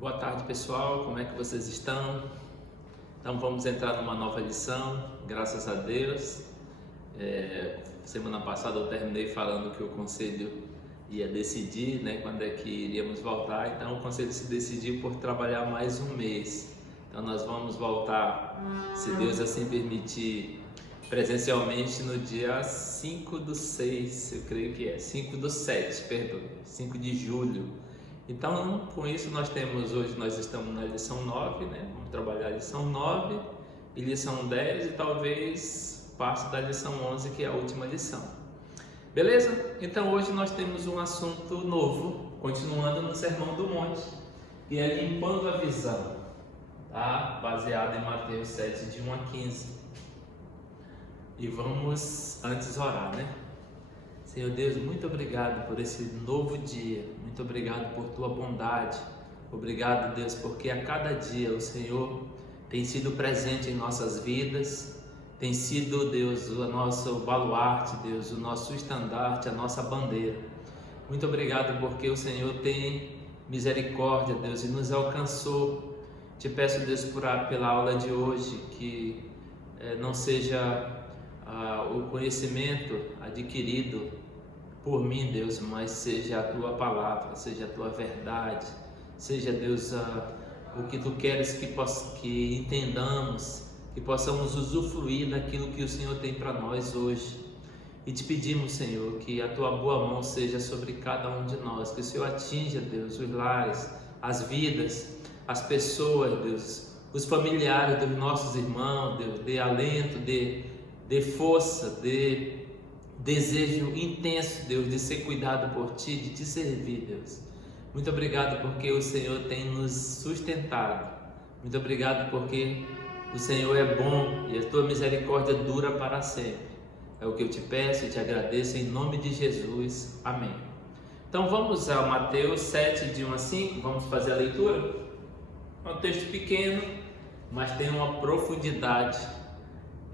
Boa tarde, pessoal, como é que vocês estão? Então vamos entrar numa nova lição, graças a Deus. Semana passada eu terminei falando que o conselho ia decidir, quando é que iríamos voltar. Então o conselho se decidiu por trabalhar mais um mês. Então nós vamos voltar, se Deus assim permitir, presencialmente no dia 5/6, eu creio que é, 5/7, perdão, 5 de julho. Então, com isso hoje nós estamos na lição 9, Vamos trabalhar a lição 9 e lição 10 e talvez parte da lição 11, que é a última lição. Beleza? Então hoje nós temos um assunto novo, continuando no Sermão do Monte, que é limpando a visão, tá? Baseado em Mateus 7, de 1 a 15. E vamos antes orar, Senhor Deus, muito obrigado por esse novo dia, muito obrigado por Tua bondade, obrigado, Deus, porque a cada dia o Senhor tem sido presente em nossas vidas, tem sido, Deus, o nosso baluarte, Deus, o nosso estandarte, a nossa bandeira. Muito obrigado porque o Senhor tem misericórdia, Deus, e nos alcançou. Te peço, Deus, pela aula de hoje, que não seja o conhecimento adquirido por mim, Deus, mas seja a Tua palavra, seja a Tua verdade, seja, Deus, o que Tu queres que entendamos, que possamos usufruir daquilo que o Senhor tem para nós hoje. E te pedimos, Senhor, que a Tua boa mão seja sobre cada um de nós, que o Senhor atinja, Deus, os lares, as vidas, as pessoas, Deus, os familiares dos nossos irmãos, Deus, dê alento, dê força, dê desejo intenso, Deus, de ser cuidado por Ti, de Te servir, Deus. Muito obrigado porque o Senhor tem nos sustentado. Muito obrigado porque o Senhor é bom e a Tua misericórdia dura para sempre. É o que eu te peço e te agradeço em nome de Jesus. Amém. Então vamos a Mateus 7, de 1 a 5. Vamos fazer a leitura? É um texto pequeno, mas tem uma profundidade.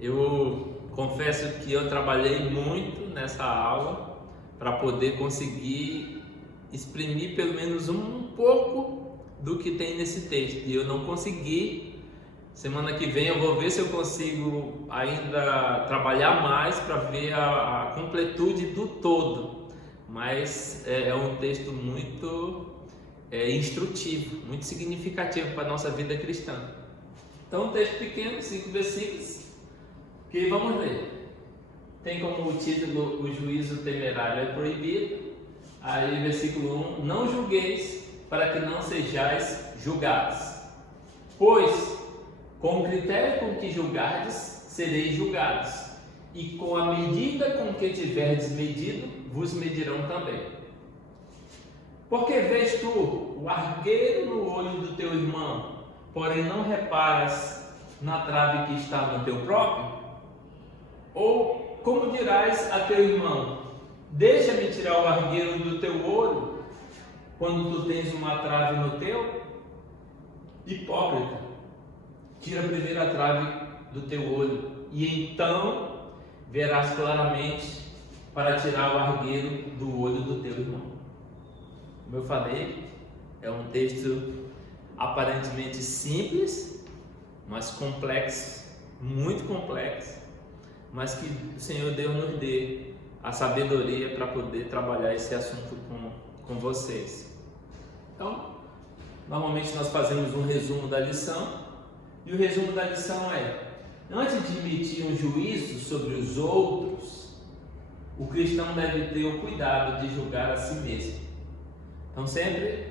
Eu confesso que eu trabalhei muito nessa aula para poder conseguir exprimir pelo menos um pouco do que tem nesse texto, e eu não consegui. Semana que vem eu vou ver se eu consigo ainda trabalhar mais para ver a completude do todo, mas é um texto muito instrutivo, muito significativo para a nossa vida cristã. Então, um texto pequeno, 5 versículos, que vamos ler. Tem como título: o juízo temerário é proibido. Aí versículo 1: não julgueis para que não sejais julgados, pois com o critério com que julgardes sereis julgados, e com a medida com que tiverdes medido vos medirão também. Porque vês tu o argueiro no olho do teu irmão, porém não reparas na trave que está no teu próprio? Ou como dirás a teu irmão: deixa-me tirar o argueiro do teu olho, quando tu tens uma trave no teu? Hipócrita, tira primeiro a trave do teu olho, e então verás claramente para tirar o argueiro do olho do teu irmão. Como eu falei, é um texto aparentemente simples, mas complexo, muito complexo, mas que o Senhor Deus nos dê a sabedoria para poder trabalhar esse assunto com vocês. Então, normalmente nós fazemos um resumo da lição, e o resumo da lição é: antes de emitir um juízo sobre os outros, o cristão deve ter o cuidado de julgar a si mesmo. Então, sempre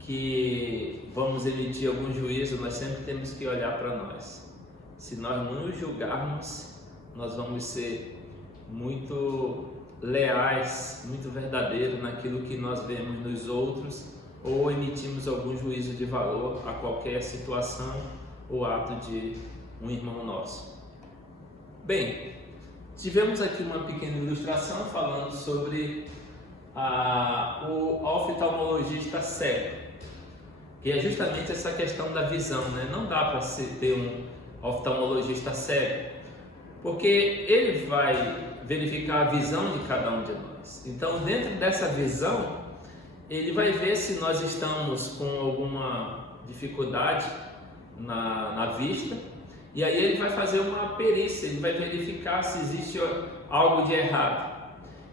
que vamos emitir algum juízo, nós sempre temos que olhar para nós. Se nós não nos julgarmos, nós vamos ser muito leais, muito verdadeiros naquilo que nós vemos nos outros, ou emitimos algum juízo de valor a qualquer situação ou ato de um irmão nosso. Bem, tivemos aqui uma pequena ilustração falando sobre o oftalmologista cego, que é justamente essa questão da visão, Não dá para ter um oftalmologista cego, porque ele vai verificar a visão de cada um de nós. Então, dentro dessa visão, ele vai ver se nós estamos com alguma dificuldade na vista, e aí ele vai fazer uma perícia, ele vai verificar se existe algo de errado.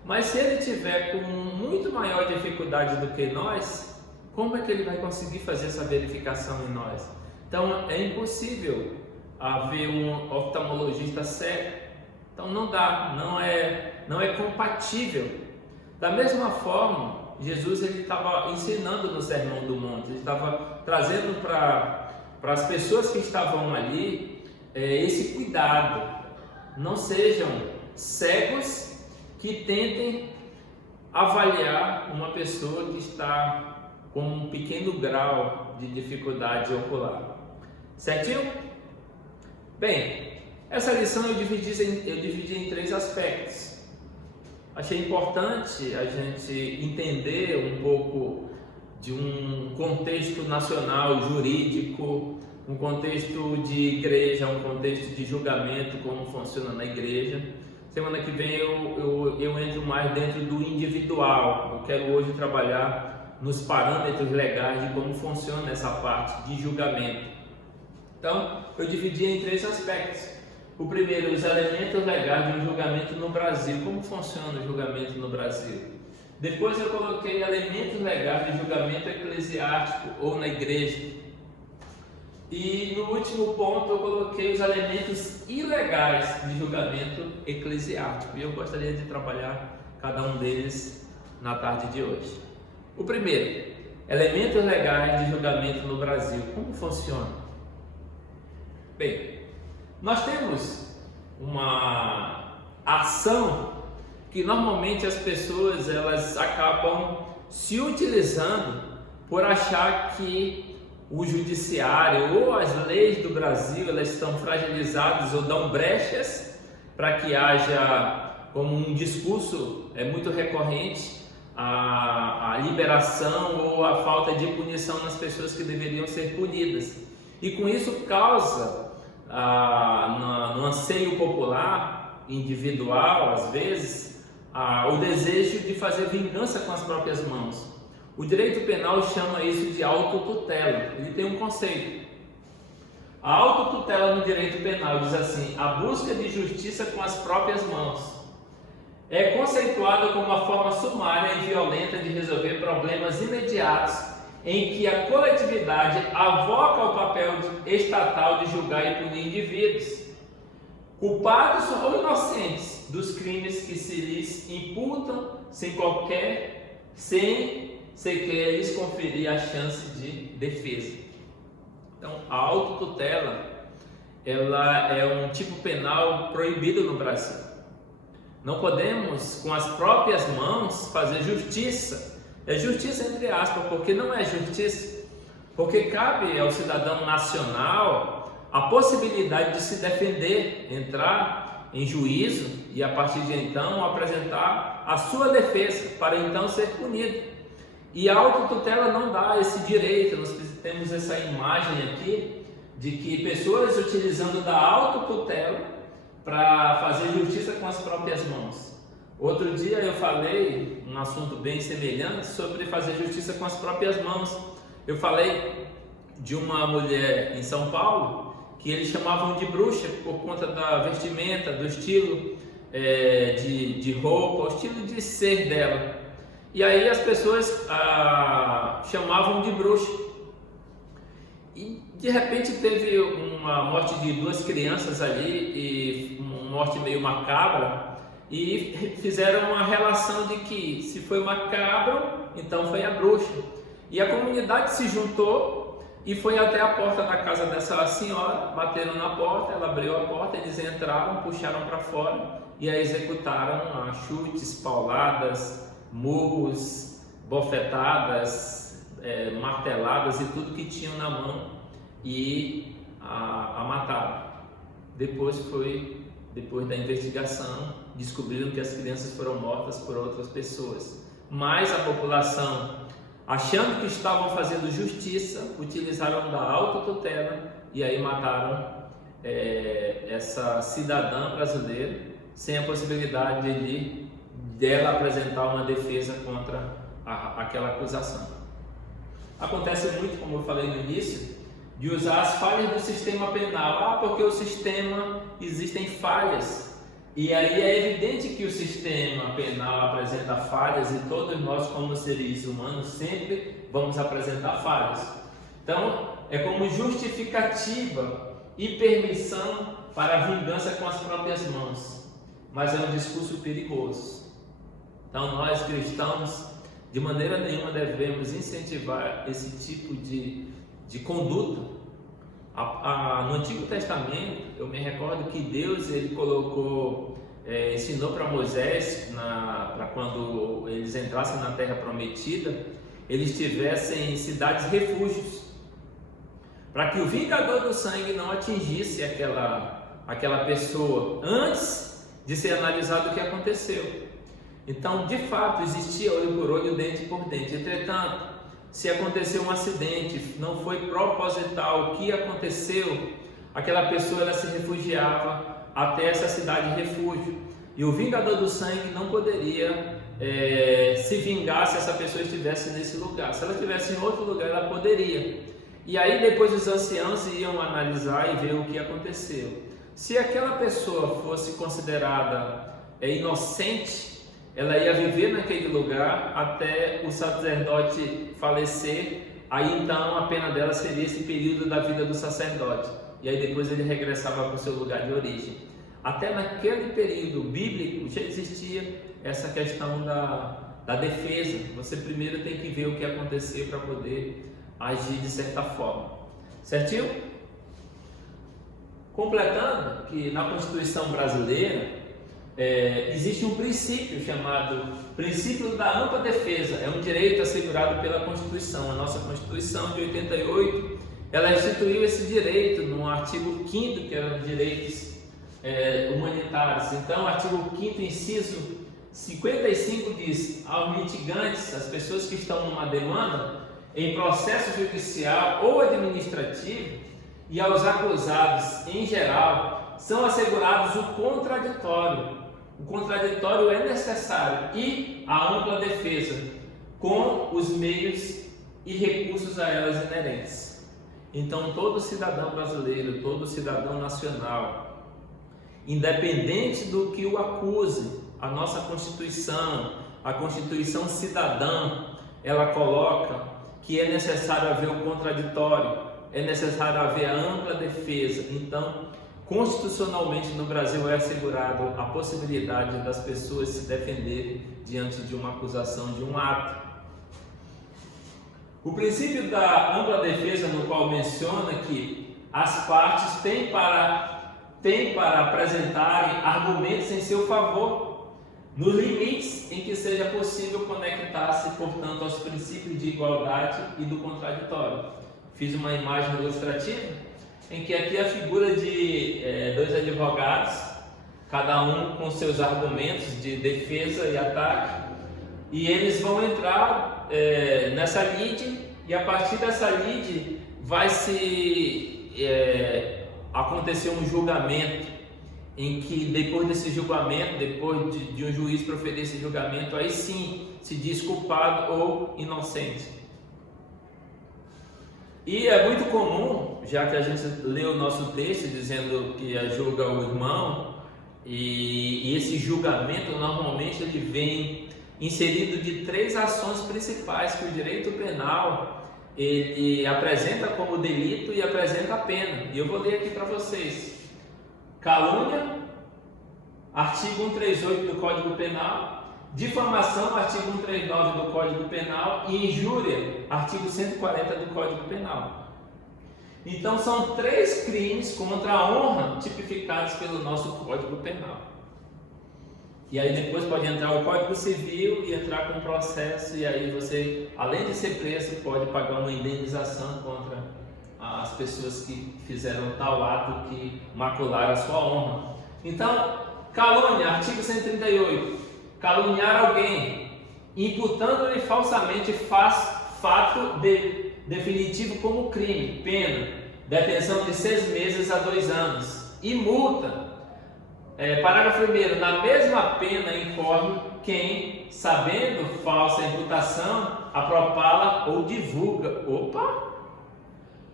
Mas se ele tiver com muito maior dificuldade do que nós, como é que ele vai conseguir fazer essa verificação em nós? Então é impossível haver um oftalmologista cego. Então não dá, não é compatível. Da mesma forma, Jesus ele estava ensinando no Sermão do Monte, ele estava trazendo para as pessoas que estavam ali esse cuidado. Não sejam cegos que tentem avaliar uma pessoa que está com um pequeno grau de dificuldade ocular. Certinho? Bem, essa lição eu dividi em 3 aspectos. Achei importante a gente entender um pouco de um contexto nacional, jurídico, um contexto de igreja, um contexto de julgamento, como funciona na igreja. Semana que vem eu entro mais dentro do individual. Eu quero hoje trabalhar nos parâmetros legais de como funciona essa parte de julgamento. Então, eu dividi em 3 aspectos. O primeiro, os elementos legais de um julgamento no Brasil. Como funciona o julgamento no Brasil? Depois eu coloquei elementos legais de julgamento eclesiástico ou na igreja. E no último ponto eu coloquei os elementos ilegais de julgamento eclesiástico. E eu gostaria de trabalhar cada um deles na tarde de hoje. O primeiro, elementos legais de julgamento no Brasil. Como funciona? Bem, nós temos uma ação que normalmente as pessoas elas acabam se utilizando por achar que o judiciário ou as leis do Brasil elas estão fragilizadas ou dão brechas para que haja, como um discurso muito recorrente, a liberação ou a falta de punição nas pessoas que deveriam ser punidas. E com isso causa, no anseio popular, individual às vezes, o desejo de fazer vingança com as próprias mãos. O direito penal chama isso de autotutela. Ele tem um conceito. A autotutela no direito penal diz assim: a busca de justiça com as próprias mãos. É conceituada como uma forma sumária e violenta de resolver problemas imediatos em que a coletividade avoca o papel estatal de julgar e punir indivíduos, culpados ou inocentes, dos crimes que se lhes imputam sem sequer lhes conferir a chance de defesa. Então, a autotutela ela é um tipo penal proibido no Brasil. Não podemos, com as próprias mãos, fazer justiça. É justiça entre aspas, porque não é justiça. Porque cabe ao cidadão nacional a possibilidade de se defender, entrar em juízo e, a partir de então, apresentar a sua defesa, para então ser punido. E a autotutela não dá esse direito. Nós temos essa imagem aqui de que pessoas utilizando da autotutela para fazer justiça com as próprias mãos. Outro dia eu falei um assunto bem semelhante sobre fazer justiça com as próprias mãos. Eu falei de uma mulher em São Paulo que eles chamavam de bruxa por conta da vestimenta, do estilo de roupa, o estilo de ser dela. E aí as pessoas chamavam de bruxa. E de repente teve uma morte de 2 crianças ali, e uma morte meio macabra, e fizeram uma relação de que se foi macabro, então foi a bruxa. E a comunidade se juntou e foi até a porta da casa dessa senhora, bateram na porta, ela abriu a porta, eles entraram, puxaram para fora e a executaram a chutes, pauladas, murros, bofetadas, marteladas e tudo que tinham na mão, e a mataram. Depois da investigação, descobriram que as crianças foram mortas por outras pessoas. Mas a população, achando que estavam fazendo justiça, utilizaram da autotutela e aí mataram essa cidadã brasileira sem a possibilidade dela apresentar uma defesa contra aquela acusação. Acontece muito, como eu falei no início, de usar as falhas do sistema penal. Porque o sistema existem falhas. E aí é evidente que o sistema penal apresenta falhas e todos nós, como seres humanos, sempre vamos apresentar falhas. Então, é como justificativa e permissão para a vingança com as próprias mãos. Mas é um discurso perigoso. Então, nós cristãos, de maneira nenhuma, devemos incentivar esse tipo de conduta. No Antigo Testamento, eu me recordo que Deus ensinou para Moisés, para quando eles entrassem na Terra Prometida, eles tivessem cidades refúgios, para que o vingador do sangue não atingisse aquela pessoa antes de ser analisado o que aconteceu. Então, de fato, existia olho por olho, dente por dente. Entretanto, se aconteceu um acidente, não foi proposital o que aconteceu, aquela pessoa ela se refugiava até essa cidade de refúgio. E o vingador do sangue não poderia se vingar se essa pessoa estivesse nesse lugar. Se ela estivesse em outro lugar, ela poderia. E aí depois os anciãos iam analisar e ver o que aconteceu. Se aquela pessoa fosse considerada inocente, ela ia viver naquele lugar até o sacerdote falecer. Aí então a pena dela seria esse período da vida do sacerdote. E aí depois ele regressava para o seu lugar de origem. Até naquele período bíblico já existia essa questão da defesa. Você primeiro tem que ver o que aconteceu para poder agir de certa forma. Certinho? Completando que na Constituição brasileira existe um princípio chamado princípio da ampla defesa. É um direito assegurado pela Constituição. A nossa Constituição de 88, ela instituiu esse direito no artigo 5º, que eram direitos humanitários. Então, o artigo 5º, inciso 55 diz: aos litigantes, as pessoas que estão numa demanda em processo judicial ou administrativo, e aos acusados em geral, são assegurados o contraditório. O contraditório é necessário e a ampla defesa, com os meios e recursos a elas inerentes. Então, todo cidadão brasileiro, todo cidadão nacional, independente do que o acuse, a nossa Constituição, a Constituição cidadã, ela coloca que é necessário haver o contraditório, é necessário haver a ampla defesa. Então, constitucionalmente no Brasil é assegurado a possibilidade das pessoas se defenderem diante de uma acusação de um ato. O princípio da ampla defesa, no qual menciona que as partes têm para apresentarem argumentos em seu favor, nos limites em que seja possível conectar-se, portanto, aos princípios de igualdade e do contraditório. Fiz uma imagem ilustrativa em que aqui a figura de dois advogados, cada um com seus argumentos de defesa e ataque, e eles vão entrar nessa lide, e a partir dessa lide vai acontecer um julgamento, em que depois desse julgamento, depois de um juiz proferir esse julgamento, aí sim se diz culpado ou inocente. E é muito comum, já que a gente lê o nosso texto dizendo que julga o irmão, e esse julgamento normalmente ele vem inserido de 3 ações principais que o direito penal ele apresenta como delito e apresenta a pena. E eu vou ler aqui para vocês: calúnia, artigo 138 do Código Penal; difamação, artigo 139 do Código Penal; e injúria, artigo 140 do Código Penal. Então são 3 crimes contra a honra tipificados pelo nosso Código Penal. E aí depois pode entrar o Código Civil e entrar com processo, e aí você, além de ser preso, pode pagar uma indenização contra as pessoas que fizeram tal ato que macularam a sua honra. Então, calúnia, artigo 138, caluniar alguém, imputando-lhe falsamente fato definitivo como crime, pena, detenção de 6 meses a 2 anos, e multa. Parágrafo 1º, na mesma pena incorre quem, sabendo falsa imputação, a propala ou divulga. Opa!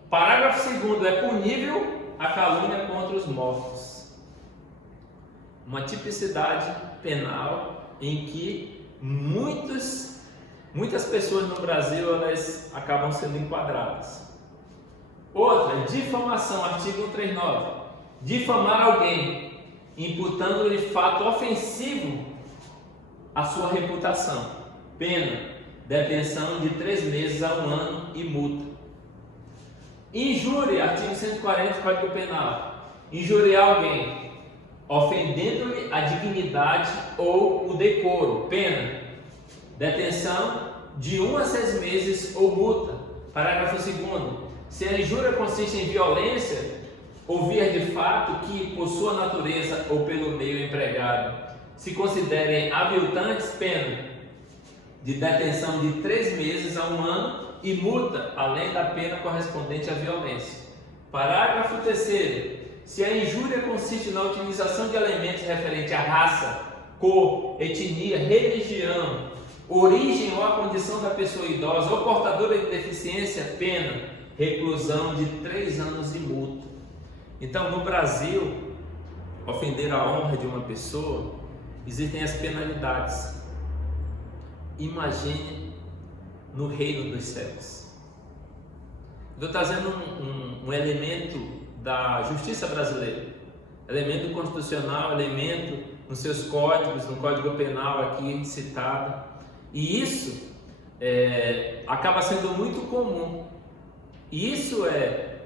Parágrafo 2º, é punível a calúnia contra os mortos. Uma tipicidade penal em que muitas pessoas no Brasil elas acabam sendo enquadradas. Outra, difamação, artigo 139. Difamar alguém, imputando-lhe fato ofensivo à sua reputação. Pena, detenção de 3 meses a 1 ano e multa. Injúria, artigo 140 do Código Penal. Injuriar alguém, ofendendo-lhe a dignidade ou o decoro. Pena, detenção de 1 a 6 meses ou multa. Parágrafo 2º. Se a injúria consiste em violência ou vias de fato que, por sua natureza ou pelo meio empregado, se considerem aviltantes, pena de detenção de 3 meses a 1 ano e multa, além da pena correspondente à violência. Parágrafo 3º. Se a injúria consiste na utilização de elementos referentes à raça, cor, etnia, religião, origem ou a condição da pessoa idosa ou portadora de deficiência, pena reclusão de 3 anos e multa. Então, no Brasil, ofender a honra de uma pessoa, existem as penalidades. Imagine no reino dos céus. Estou trazendo um elemento da justiça brasileira, elemento constitucional, elemento nos seus códigos, no Código Penal aqui citado, e isso acaba sendo muito comum. Isso é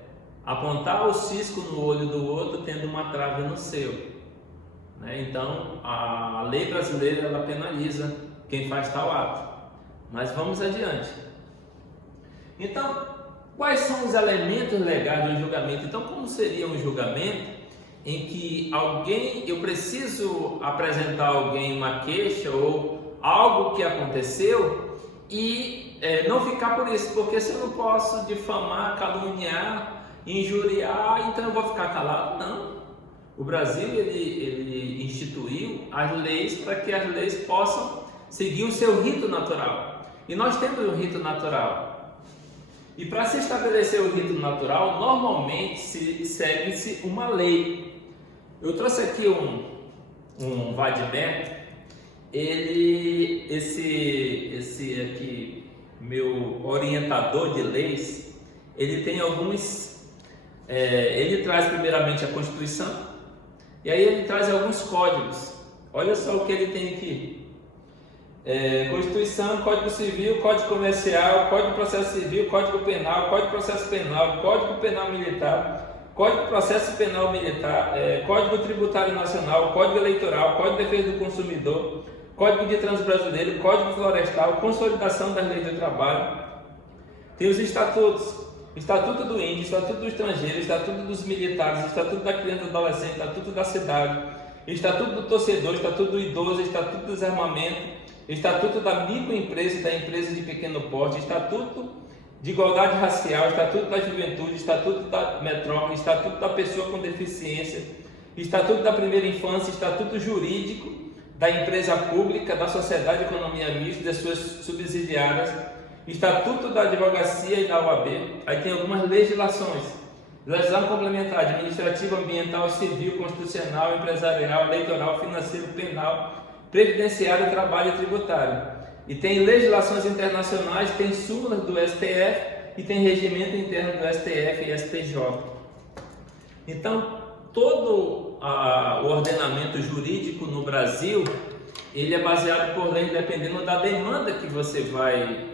apontar o cisco no olho do outro tendo uma trave no seu, né? Então a lei brasileira ela penaliza quem faz tal ato, mas vamos adiante. Então, quais são os elementos legais de um julgamento? Então, como seria um julgamento em que eu preciso apresentar a alguém uma queixa ou algo que aconteceu e não ficar por isso, porque se eu não posso difamar, caluniar, injuriar, então eu vou ficar calado? Não. O Brasil ele instituiu as leis para que as leis possam seguir o seu rito natural. E nós temos um rito natural. E para se estabelecer o rito natural, normalmente segue-se uma lei. Eu trouxe aqui um Vadimec. Esse aqui, meu orientador de leis, ele tem alguns, ele traz primeiramente a Constituição, e aí ele traz alguns códigos. Olha só o que ele tem aqui: Constituição, Código Civil, Código Comercial, Código de Processo Civil, Código Penal, Código de Processo Penal, Código Penal Militar, Código de Processo Penal Militar, Código Tributário Nacional, Código Eleitoral, Código de Defesa do Consumidor, Código de Trânsito Brasileiro, Código Florestal, Consolidação das Leis do Trabalho. Tem os estatutos: Estatuto do Índio, Estatuto do Estrangeiro, Estatuto dos Militares, Estatuto da Criança e do Adolescente, Estatuto da Cidade, Estatuto do Torcedor, Estatuto do Idoso, Estatuto do Desarmamento, Estatuto da Microempresa e da Empresa de Pequeno Porte, Estatuto de Igualdade Racial, Estatuto da Juventude, Estatuto da Metrópole, Estatuto da Pessoa com Deficiência, Estatuto da Primeira Infância, Estatuto Jurídico da Empresa Pública, da Sociedade de Economia Mista e das suas subsidiárias, Estatuto da Advocacia e da OAB. Aí tem algumas legislações: legislação complementar, administrativa, ambiental, civil, constitucional, empresarial, eleitoral, financeiro, penal, previdenciário, trabalho e tributário. E tem legislações internacionais, tem súmulas do STF e tem regimento interno do STF e STJ. Então, todo o ordenamento jurídico no Brasil, ele é baseado por lei dependendo da demanda que você vai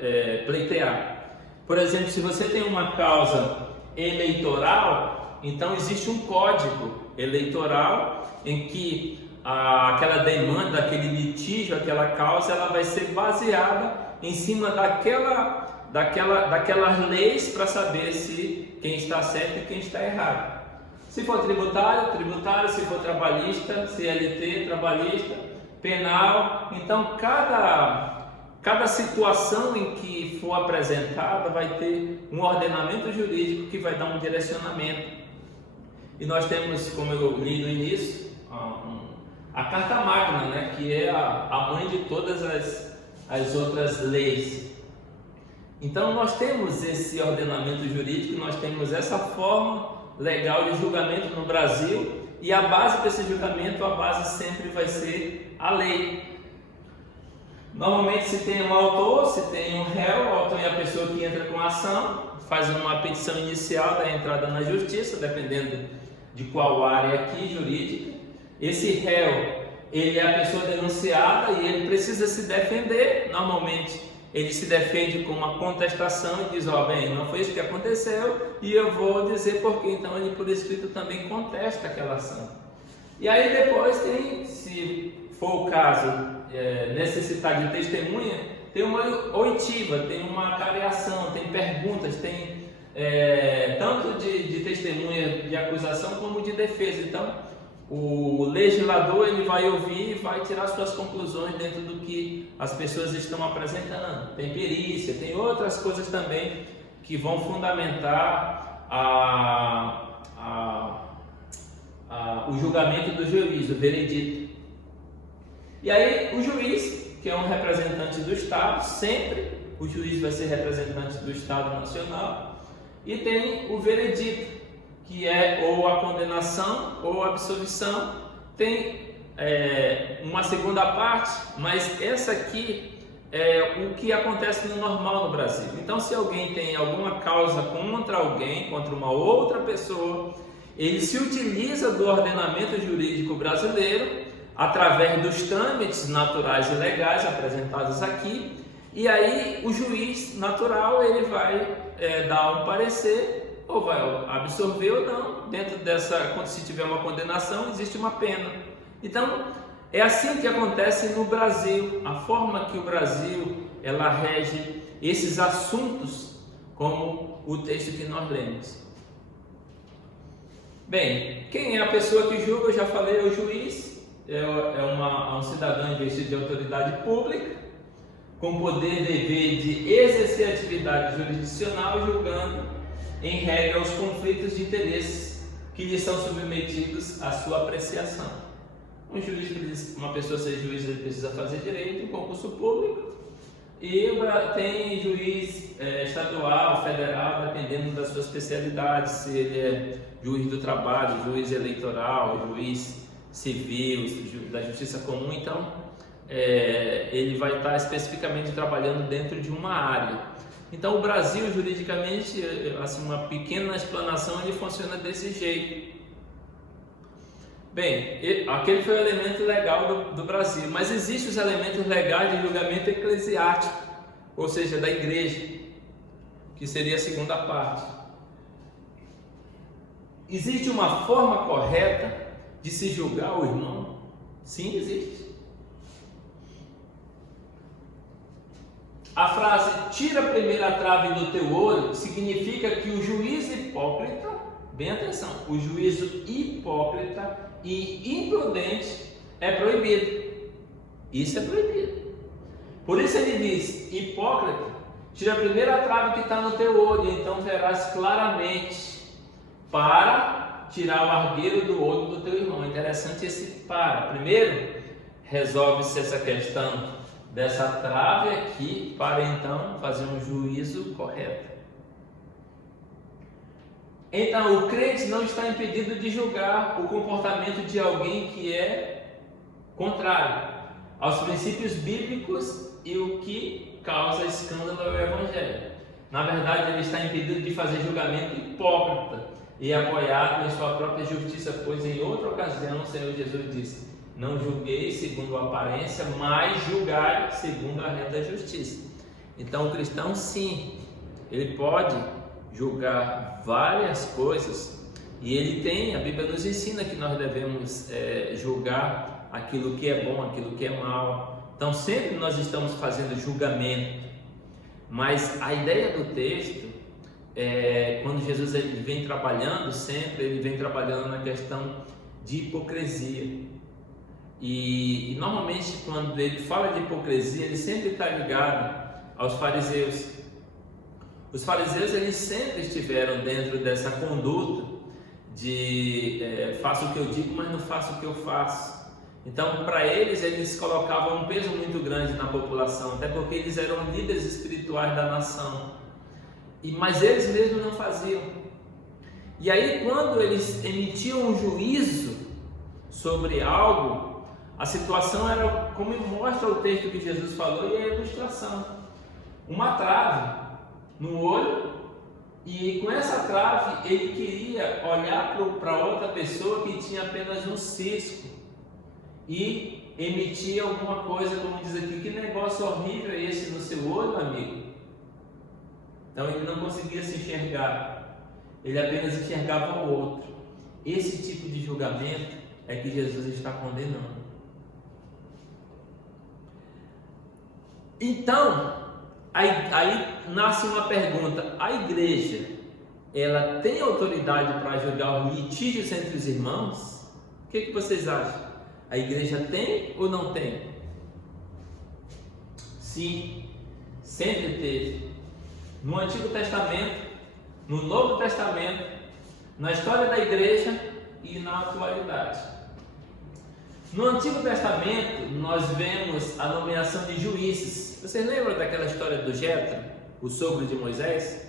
pleitear. Por exemplo, se você tem uma causa eleitoral, então existe um código eleitoral em que aquela demanda, aquele litígio, aquela causa, ela vai ser baseada em cima daquelas leis para saber se quem está certo e quem está errado. Se for tributário, tributário; se for trabalhista, CLT, trabalhista, penal. Então, cada situação em que for apresentada vai ter um ordenamento jurídico que vai dar um direcionamento. E nós temos, como eu li no início, a Carta Magna, né, que é a mãe de todas as outras leis. Então nós temos esse ordenamento jurídico, nós temos essa forma legal de julgamento no Brasil, e a base desse julgamento, a base sempre vai ser a lei. Normalmente se tem um autor, se tem um réu, o autor é a pessoa que entra com a ação, faz uma petição inicial da entrada na justiça, dependendo de qual área aqui jurídica. Esse réu, ele é a pessoa denunciada e ele precisa se defender. Normalmente ele se defende com uma contestação e diz, bem, não foi isso que aconteceu e eu vou dizer por quê. Então ele por escrito também contesta aquela ação. E aí depois tem, se for o caso, necessitar de testemunha, tem uma oitiva, tem uma careação, tem perguntas, tem tanto de testemunha de acusação como de defesa. Então o legislador ele vai ouvir e vai tirar suas conclusões dentro do que as pessoas estão apresentando. Tem perícia, tem outras coisas também que vão fundamentar o julgamento do juiz, o veredito. E aí o juiz, que é um representante do Estado, sempre o juiz vai ser representante do Estado Nacional, e tem o veredito, que é ou a condenação ou a absolvição. Tem uma segunda parte, mas essa aqui é o que acontece no normal no Brasil. Então, se alguém tem alguma causa contra alguém, contra uma outra pessoa, ele se utiliza do ordenamento jurídico brasileiro através dos trâmites naturais e legais apresentados aqui, e aí o juiz natural ele vai dar um parecer, ou vai absorver ou não. Dentro dessa, se tiver uma condenação, existe uma pena. Então é assim que acontece no Brasil, a forma que o Brasil ela rege esses assuntos, como o texto que nós lemos. Bem, quem é a pessoa que julga? Eu já falei, é o juiz. É um cidadão investido de autoridade pública, com poder e dever de exercer atividade jurisdicional, julgando, em regra, os conflitos de interesses que lhe são submetidos à sua apreciação. Um juiz, uma pessoa ser juiz, ele precisa fazer direito, um concurso público, e tem juiz estadual, federal, dependendo da sua especialidade, se ele é juiz do trabalho, juiz eleitoral, juiz civil, da justiça comum. Então ele vai estar especificamente trabalhando dentro de uma área. Então o Brasil, juridicamente, assim, uma pequena explanação, ele funciona desse jeito. Bem, aquele foi o elemento legal do Brasil, mas existem os elementos legais de julgamento eclesiástico, ou seja, da igreja, que seria a segunda parte. Existe uma forma correta de se julgar o irmão? Sim, existe. A frase tira a primeira trave do teu olho significa que o juízo hipócrita, bem atenção, o juízo hipócrita e imprudente é proibido. Isso é proibido. Por isso ele diz, hipócrita, tira a primeira trave que está no teu olho, então verás claramente, para tirar o argueiro do olho do teu irmão. Interessante esse para. Primeiro, resolve-se essa questão dessa trave aqui, para então fazer um juízo correto. Então, o crente não está impedido de julgar o comportamento de alguém que é contrário aos princípios bíblicos e o que causa escândalo ao Evangelho. Na verdade, ele está impedido de fazer julgamento hipócrita e apoiado em sua própria justiça, pois em outra ocasião o Senhor Jesus disse: não julguei segundo a aparência, mas julgai segundo a regra da justiça. Então o cristão, sim, ele pode julgar várias coisas, e ele tem, a Bíblia nos ensina que nós devemos julgar aquilo que é bom, aquilo que é mal. Então sempre nós estamos fazendo julgamento, mas a ideia do texto quando Jesus ele vem trabalhando, sempre ele vem trabalhando na questão de hipocrisia. E normalmente quando ele fala de hipocrisia, ele sempre está ligado aos fariseus. Os fariseus eles sempre estiveram dentro dessa conduta de faço o que eu digo, mas não faço o que eu faço. Então, para eles colocavam um peso muito grande na população, até porque eles eram líderes espirituais da nação. Mas eles mesmos não faziam. E aí, quando eles emitiam um juízo sobre algo, a situação era como mostra o texto que Jesus falou e a ilustração: uma trave no olho, e com essa trave ele queria olhar para outra pessoa que tinha apenas um cisco e emitir alguma coisa, como diz aqui: que negócio horrível é esse no seu olho, amigo? Então ele não conseguia se enxergar, ele apenas enxergava o outro. Esse tipo de julgamento é que Jesus está condenando. Então, aí nasce uma pergunta: a igreja, ela tem autoridade para julgar os litígios entre os irmãos? O que vocês acham? A igreja tem ou não tem? Sim, sempre teve. No Antigo Testamento, no Novo Testamento, na história da igreja e na atualidade. No Antigo Testamento, nós vemos a nomeação de juízes. Vocês lembram daquela história do Jetro, o sogro de Moisés?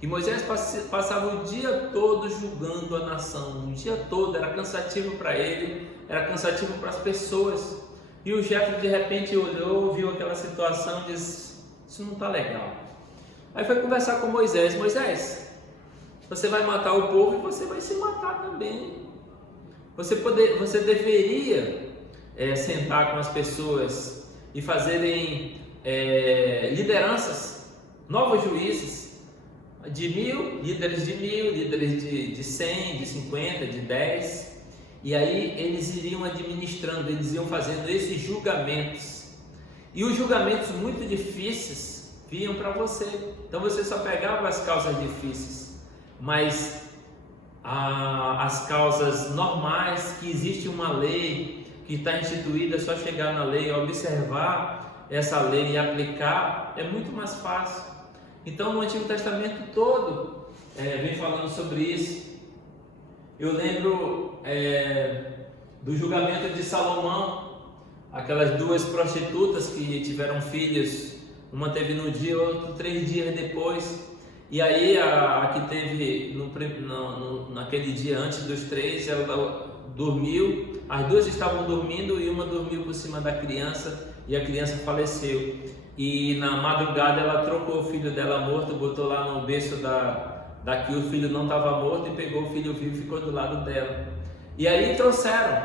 Que Moisés passava o dia todo julgando a nação, o dia todo, era cansativo para ele, era cansativo para as pessoas. E o Jetro de repente olhou, viu aquela situação e disse: isso não está legal. Aí foi conversar com Moisés: Moisés, você vai matar o povo e você vai se matar também. Você deveria sentar com as pessoas e fazerem lideranças, novos juízes, de 1000, líderes de 1000, líderes de 100, de 50, de 10, e aí eles iriam administrando, eles iam fazendo esses julgamentos, e os julgamentos muito difíceis vinham para você. Então você só pegava as causas difíceis, mas as causas normais, que existe uma lei que está instituída, é só chegar na lei, observar essa lei e aplicar, é muito mais fácil. Então no Antigo Testamento todo vem falando sobre isso. Eu lembro do julgamento de Salomão, aquelas duas prostitutas que tiveram filhos, uma teve no dia, outra 3 dias depois. E aí a que teve naquele dia antes dos 3, ela dormiu, as duas estavam dormindo e uma dormiu por cima da criança e a criança faleceu. E na madrugada ela trocou o filho dela morto, botou lá no berço daqui, o filho não estava morto, e pegou o filho vivo e ficou do lado dela. E aí trouxeram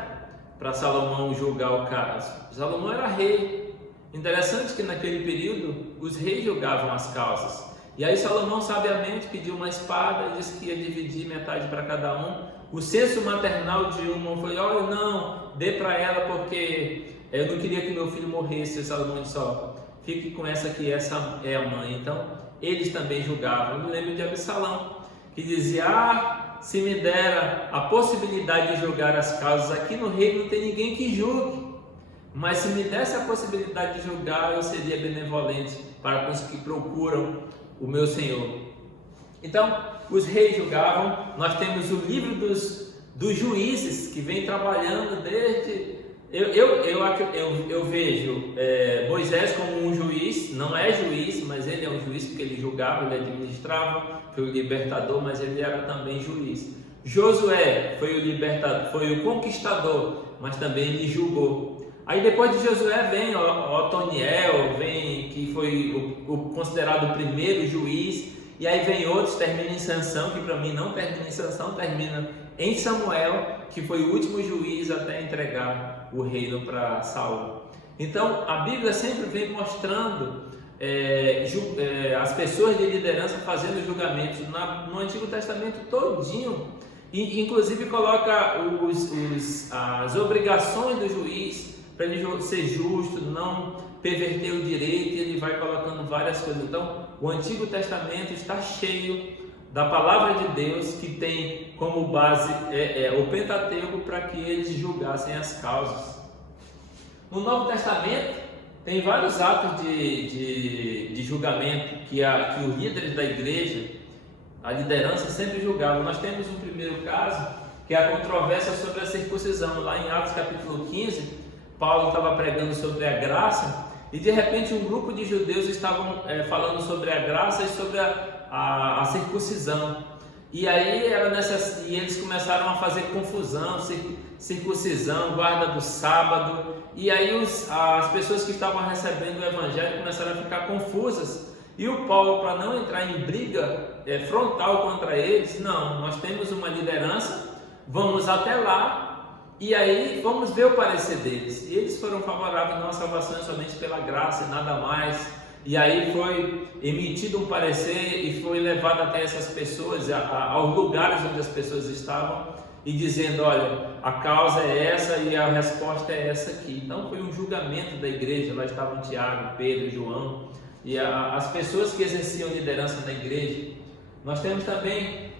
para Salomão julgar o caso. Salomão era rei. Interessante que naquele período os reis julgavam as causas. E aí Salomão sabiamente pediu uma espada e disse que ia dividir metade para cada um. O senso maternal de uma foi: olha, não, dê para ela porque eu não queria que meu filho morresse. E Salomão disse: ó, fique com essa aqui, essa é a mãe. Então eles também julgavam. Eu me lembro de Absalão, que dizia: se me dera a possibilidade de julgar as causas, aqui no reino não tem ninguém que julgue, mas se me desse a possibilidade de julgar, eu seria benevolente para os que procuram o meu Senhor. Então os reis julgavam. Nós temos o livro dos juízes, que vem trabalhando desde... Eu vejo Moisés como um juiz. Não é juiz, mas ele é um juiz porque ele julgava, ele administrava, foi o libertador, mas ele era também juiz. Josué foi o libertador, foi o conquistador, mas também ele julgou. Aí depois de Josué vem Otoniel, que foi o considerado o primeiro juiz, e aí vem outros, termina em Sansão, que para mim não termina em Sansão, termina em Samuel, que foi o último juiz até entregar o reino para Saul. Então a Bíblia sempre vem mostrando as pessoas de liderança fazendo julgamentos no Antigo Testamento todinho, e inclusive coloca as obrigações do juiz para ele ser justo, não perverter o direito, e ele vai colocando várias coisas. Então o Antigo Testamento está cheio da palavra de Deus, que tem como base o Pentateuco, para que eles julgassem as causas. No Novo Testamento tem vários atos de julgamento que os líderes da igreja, a liderança, sempre julgavam. Nós temos um primeiro caso, que é a controvérsia sobre a circuncisão. Lá em Atos capítulo 15, Paulo estava pregando sobre a graça e de repente um grupo de judeus estavam falando sobre a graça e sobre a circuncisão. E aí e eles começaram a fazer confusão, circuncisão, guarda do sábado. E aí as pessoas que estavam recebendo o evangelho começaram a ficar confusas. E o Paulo, para não entrar em briga frontal contra eles, não, nós temos uma liderança, vamos até lá e aí vamos ver o parecer deles. E eles foram favoráveis, não, a salvação é somente pela graça e nada mais. E aí foi emitido um parecer e foi levado até essas pessoas, aos lugares onde as pessoas estavam, e dizendo: olha, a causa é essa e a resposta é essa aqui. Então foi um julgamento da igreja. Lá estavam Tiago, Pedro, João e as pessoas que exerciam liderança na igreja. Nós temos também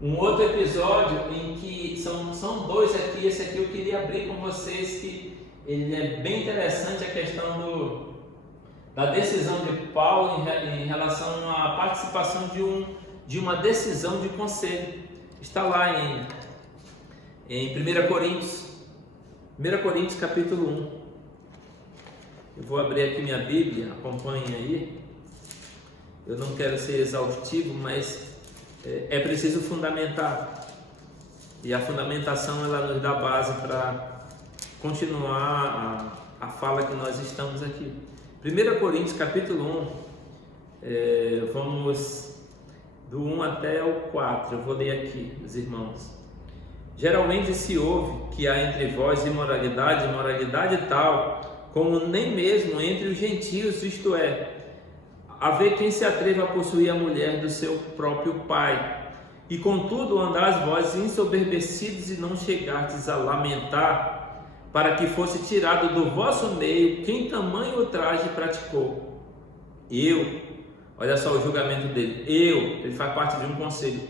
um outro episódio em que são dois aqui. Esse aqui eu queria abrir com vocês, que ele é bem interessante, a questão da decisão de Paulo em relação à participação de uma decisão de conselho. Está lá em 1 Coríntios capítulo 1. Eu vou abrir aqui minha Bíblia, acompanhem aí. Eu não quero ser exaustivo, mas é preciso fundamentar. E a fundamentação ela nos dá base para continuar a fala que nós estamos aqui. 1 Coríntios capítulo 1, vamos do 1 até o 4, eu vou ler aqui, os irmãos. Geralmente se ouve que há entre vós imoralidade tal, como nem mesmo entre os gentios, isto é, haver quem se atreva a possuir a mulher do seu próprio pai. E contudo andais vós ensoberbecidos e não chegastes a lamentar, para que fosse tirado do vosso meio quem tamanho ultraje praticou. Olha só o julgamento dele, ele faz parte de um conselho,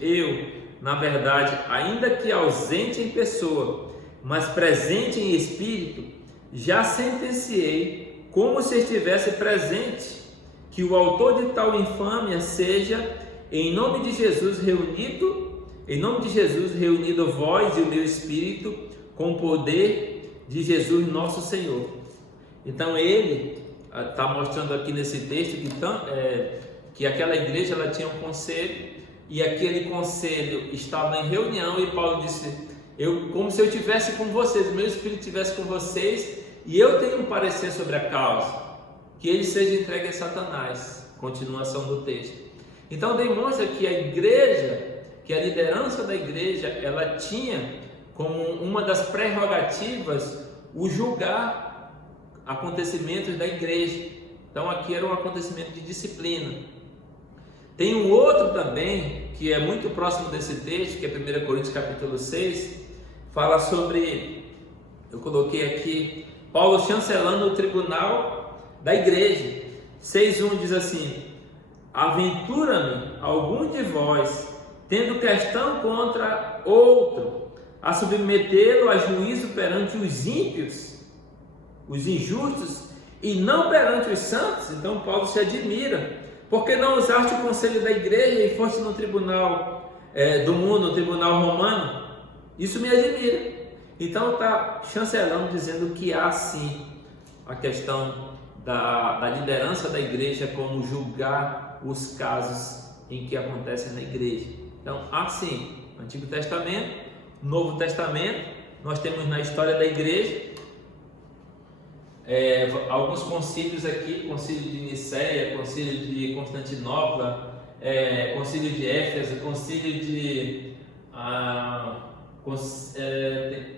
na verdade, ainda que ausente em pessoa, mas presente em espírito, já sentenciei, como se estivesse presente, que o autor de tal infâmia seja, em nome de Jesus reunido vós e o meu espírito, com o poder de Jesus nosso Senhor. Então ele está mostrando aqui nesse texto que aquela igreja ela tinha um conselho, e aquele conselho estava em reunião, e Paulo disse: como se eu estivesse com vocês, o meu espírito estivesse com vocês, e eu tenho um parecer sobre a causa, que ele seja entregue a Satanás. Continuação do texto. Então demonstra que a igreja, que a liderança da igreja, ela tinha como uma das prerrogativas o julgar acontecimentos da igreja. Então aqui era um acontecimento de disciplina. Tem um outro também que é muito próximo desse texto, que é 1 Coríntios capítulo 6, fala sobre, eu coloquei aqui, Paulo chancelando o tribunal da igreja. 6:1 diz assim: aventura-me algum de vós, tendo questão contra outro, a submetê-lo a juízo perante os ímpios, os injustos, e não perante os santos. Então Paulo se admira, porque não usaste o conselho da igreja e foste no tribunal do mundo, no tribunal romano. Isso me admira. Então está chancelando, dizendo que há sim a questão da liderança da igreja, como julgar os casos em que acontecem na igreja. Então há sim Antigo Testamento, Novo Testamento, nós temos na história da igreja alguns concílios aqui: concílio de Niceia, concílio de Constantinopla, concílio de Éfeso, concílio de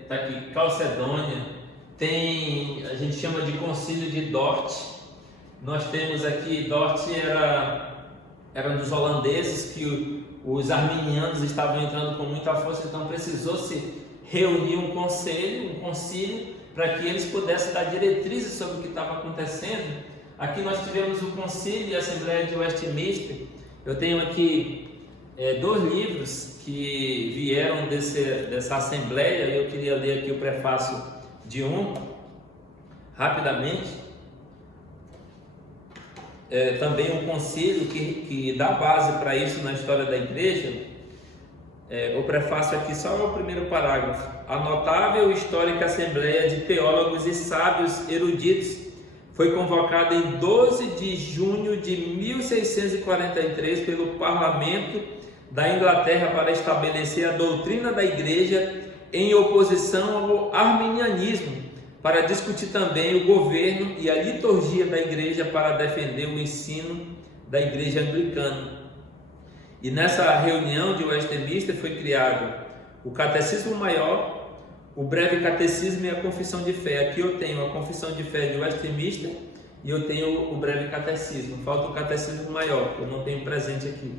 tá aqui, Calcedônia, a gente chama de concílio de Dort. Nós temos aqui, Dort era um dos holandeses que os arminianos estavam entrando com muita força, então precisou se reunir um concílio, para que eles pudessem dar diretrizes sobre o que estava acontecendo. Aqui nós tivemos o concílio e a Assembleia de Westminster. Eu tenho aqui 2 livros que vieram dessa Assembleia, e eu queria ler aqui o prefácio de um, rapidamente. Também um concílio que dá base para isso na história da igreja. o prefácio aqui, só o primeiro parágrafo. A notável e histórica Assembleia de Teólogos e Sábios Eruditos foi convocada em 12 de junho de 1643 pelo Parlamento da Inglaterra para estabelecer a doutrina da Igreja em oposição ao arminianismo, para discutir também o governo e a liturgia da Igreja, para defender o ensino da Igreja Anglicana. E nessa reunião de Westminster foi criado o Catecismo Maior, o Breve Catecismo e a Confissão de Fé. Aqui eu tenho a Confissão de Fé de Westminster e eu tenho o Breve Catecismo. Falta o Catecismo Maior, que eu não tenho presente aqui.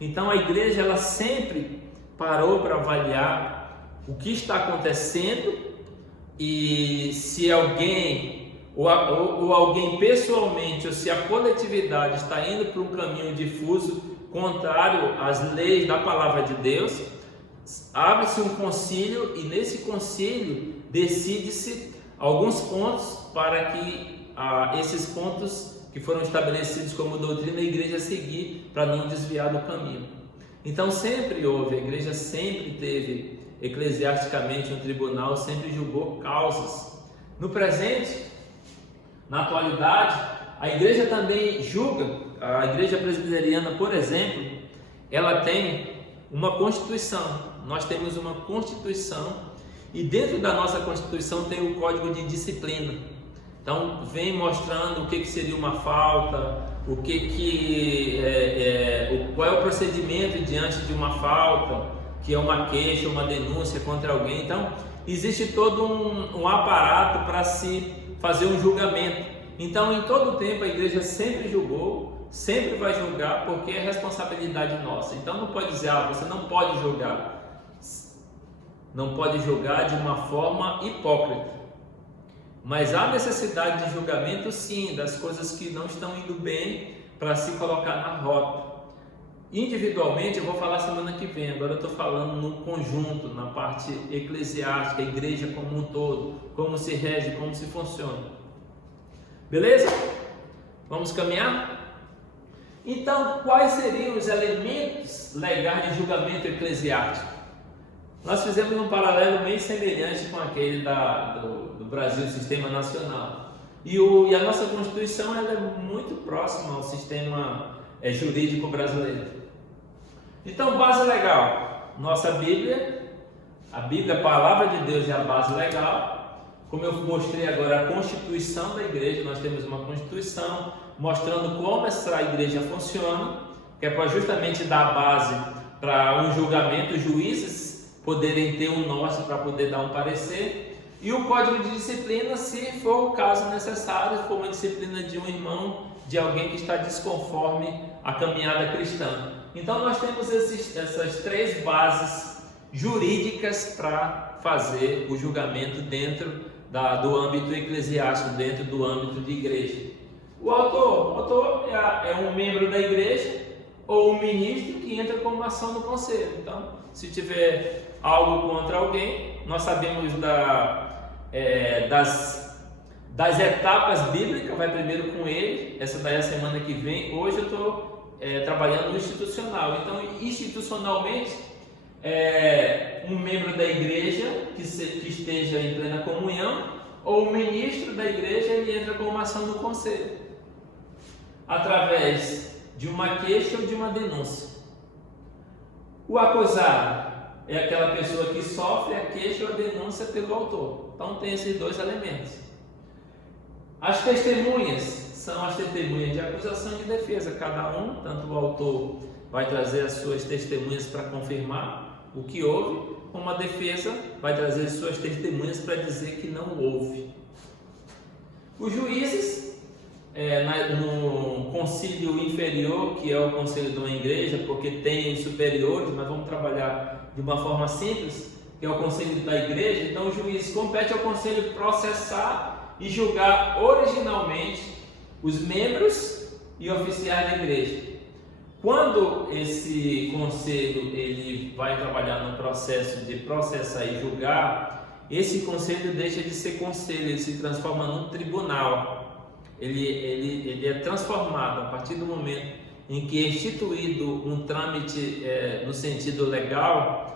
Então a Igreja, ela sempre parou para avaliar o que está acontecendo e se alguém ou alguém pessoalmente, ou se a coletividade está indo para um caminho difuso contrário às leis da palavra de Deus, abre-se um concílio e nesse concílio decide-se alguns pontos para que esses pontos que foram estabelecidos como doutrina a igreja seguir, para não desviar do caminho. Então sempre houve, a igreja sempre teve eclesiasticamente um tribunal, sempre julgou causas. No presente, na atualidade, a igreja também julga. A igreja presbiteriana, por exemplo, ela tem uma constituição. Nós temos uma constituição e dentro da nossa constituição tem o código de disciplina. Então vem mostrando o que seria uma falta, qual é o procedimento diante de uma falta, que é uma queixa, uma denúncia contra alguém. Então existe todo um aparato para se fazer um julgamento. Então em todo o tempo a igreja sempre julgou, sempre vai julgar, porque é responsabilidade nossa. Então não pode dizer, você não pode julgar. Não pode julgar de uma forma hipócrita. Mas há necessidade de julgamento, sim, das coisas que não estão indo bem, para se colocar na rota. Individualmente eu vou falar semana que vem, agora eu estou falando no conjunto, na parte eclesiástica, a igreja como um todo, como se rege, como se funciona. Beleza? Vamos caminhar? Então, quais seriam os elementos legais de julgamento eclesiástico? Nós fizemos um paralelo bem semelhante com aquele do Brasil, Sistema Nacional. E a nossa Constituição ela é muito próxima ao sistema jurídico brasileiro. Então, base legal, nossa Bíblia, a Bíblia, a Palavra de Deus é a base legal. Como eu mostrei agora a Constituição da igreja, nós temos uma Constituição mostrando como essa igreja funciona, que é para justamente dar base para um julgamento, os juízes poderem ter um norte para poder dar um parecer, e o código de disciplina, se for o caso necessário, se for uma disciplina de um irmão, de alguém que está desconforme a caminhada cristã. Então nós temos essas três bases jurídicas para fazer o julgamento dentro do âmbito eclesiástico, dentro do âmbito de igreja. O autor é um membro da igreja ou um ministro que entra com uma ação no conselho. Então, se tiver algo contra alguém, nós sabemos das etapas bíblicas, vai primeiro com ele, essa daí é a semana que vem. Hoje eu estou trabalhando no institucional. Então, institucionalmente, um membro da igreja que esteja em plena comunhão, ou o ministro da igreja, ele entra com uma ação no conselho, através de uma queixa ou de uma denúncia. O acusado é aquela pessoa que sofre a queixa ou a denúncia pelo autor. Então tem esses dois elementos. As testemunhas são as testemunhas de acusação e de defesa. Cada um, tanto o autor vai trazer as suas testemunhas para confirmar o que houve, como a defesa vai trazer as suas testemunhas para dizer que não houve. Os juízes, no concílio inferior, que é o conselho de uma igreja, porque tem superiores, mas vamos trabalhar de uma forma simples, que é o conselho da igreja. Então o juiz compete ao conselho processar e julgar originalmente os membros e oficiais da igreja. Quando esse conselho ele vai trabalhar no processo de processar e julgar, esse conselho deixa de ser conselho, ele se transforma num tribunal. Ele é transformado a partir do momento em que é instituído um trâmite no sentido legal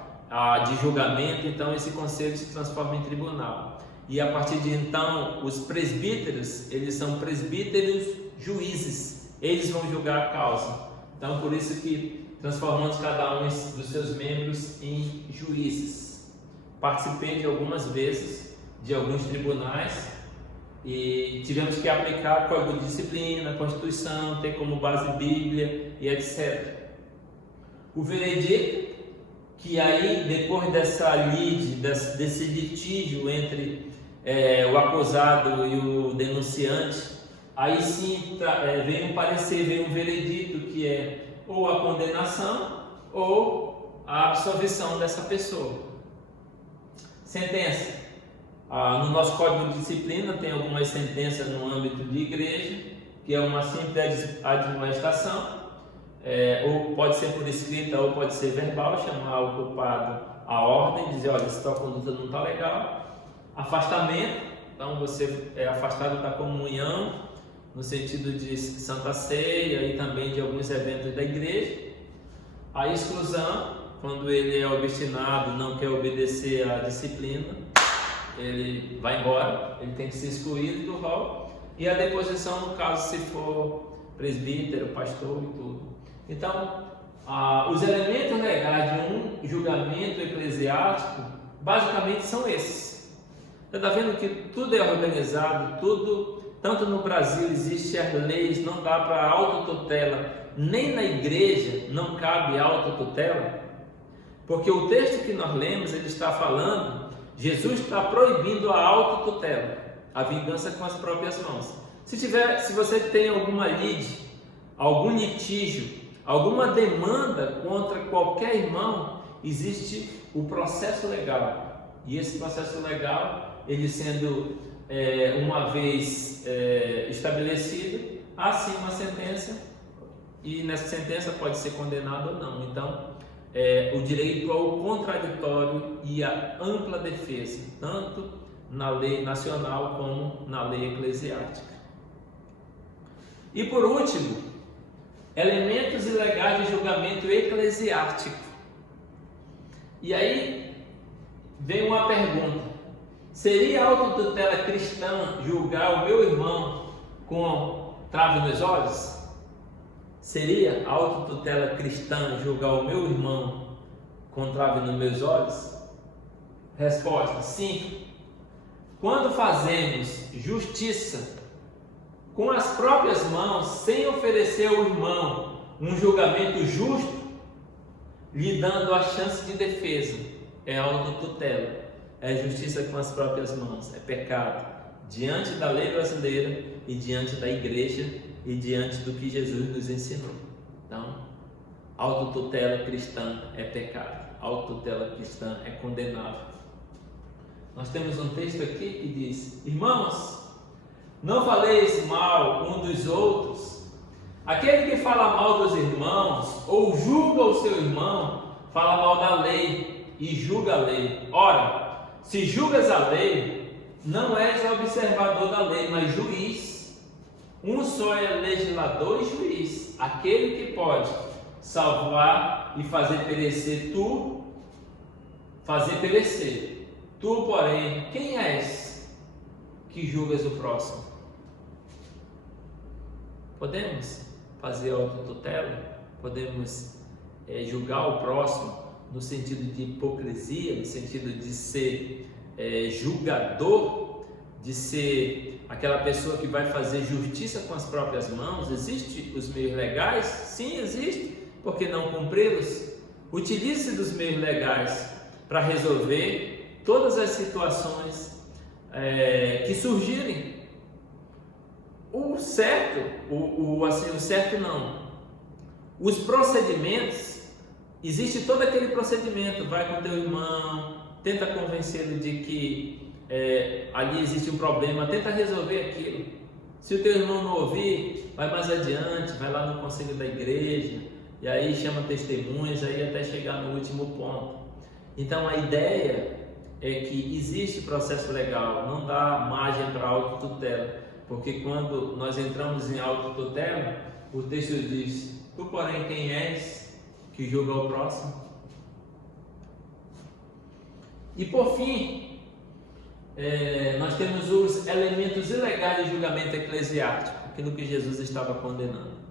de julgamento, então esse conselho se transforma em tribunal. E a partir de então, os presbíteros, eles são presbíteros juízes, eles vão julgar a causa. Então, por isso que transformamos cada um dos seus membros em juízes. Participei de algumas vezes de alguns tribunais e tivemos que aplicar código de disciplina, Constituição, ter como base Bíblia e etc. O veredito, que aí depois dessa lide, desse litígio entre o acusado e o denunciante, aí sim vem um parecer, vem um veredito, que é ou a condenação ou a absolvição dessa pessoa. Sentença. No nosso código de disciplina tem algumas sentenças no âmbito de igreja, que é uma simples admoestação, ou pode ser por escrita ou pode ser verbal, chamar o culpado à ordem, dizer, olha, essa tua conduta não está legal. Afastamento, então você é afastado da comunhão, no sentido de Santa Ceia e também de alguns eventos da igreja. A exclusão, quando ele é obstinado, não quer obedecer à disciplina, ele vai embora, ele tem que ser excluído do rol. E a deposição, no caso, se for presbítero, pastor e tudo. Então, os elementos legais de um julgamento eclesiástico, basicamente são esses. Você está vendo que tudo é organizado, tudo, tanto no Brasil existem as leis, não dá para autotutela, nem na igreja não cabe autotutela, porque o texto que nós lemos, ele está falando, Jesus está proibindo a autotutela, a vingança com as próprias mãos. Se você tem alguma lide, algum litígio, alguma demanda contra qualquer irmão, existe o processo legal, e esse processo legal, ele sendo uma vez estabelecido, há sim uma sentença, e nessa sentença pode ser condenado ou não. Então, o direito ao contraditório e à ampla defesa, tanto na lei nacional como na lei eclesiástica. E por último, elementos ilegais de julgamento eclesiástico. E aí vem uma pergunta: seria autotutela cristã julgar o meu irmão com trave nos olhos? Seria autotutela cristã julgar o meu irmão com trave nos meus olhos? Resposta: sim. Quando fazemos justiça com as próprias mãos, sem oferecer ao irmão um julgamento justo, lhe dando a chance de defesa, é autotutela. É justiça com as próprias mãos, é pecado diante da lei brasileira e diante da igreja e diante do que Jesus nos ensinou. Então, autotutela cristã é pecado, autotutela cristã é condenável. Nós temos um texto aqui que diz: irmãos, não faleis mal um dos outros. Aquele que fala mal dos irmãos ou julga o seu irmão, fala mal da lei e julga a lei. Ora, se julgas a lei, não és observador da lei, mas juiz. Um só é legislador e juiz, aquele que pode salvar e fazer perecer Tu, porém, quem és que julgas o próximo? Podemos fazer autotutela? Podemos julgar o próximo no sentido de hipocrisia, no sentido de ser julgador, de ser aquela pessoa que vai fazer justiça com as próprias mãos? Existem os meios legais? Sim, existe. Por que não cumpri-los? Utilize-se dos meios legais para resolver todas as situações que surgirem. O certo não. Os procedimentos, existe todo aquele procedimento, vai com teu irmão, tenta convencê-lo de que ali existe um problema, tenta resolver aquilo. Se o teu irmão não ouvir, vai mais adiante, vai lá no conselho da igreja, e aí chama testemunhas, aí até chegar no último ponto. Então a ideia é que existe processo legal, não dá margem para autotutela, porque quando nós entramos em autotutela, o texto diz: Tu, porém, quem és que julga o próximo? E por fim, nós temos os elementos ilegais de julgamento eclesiástico, aquilo que Jesus estava condenando.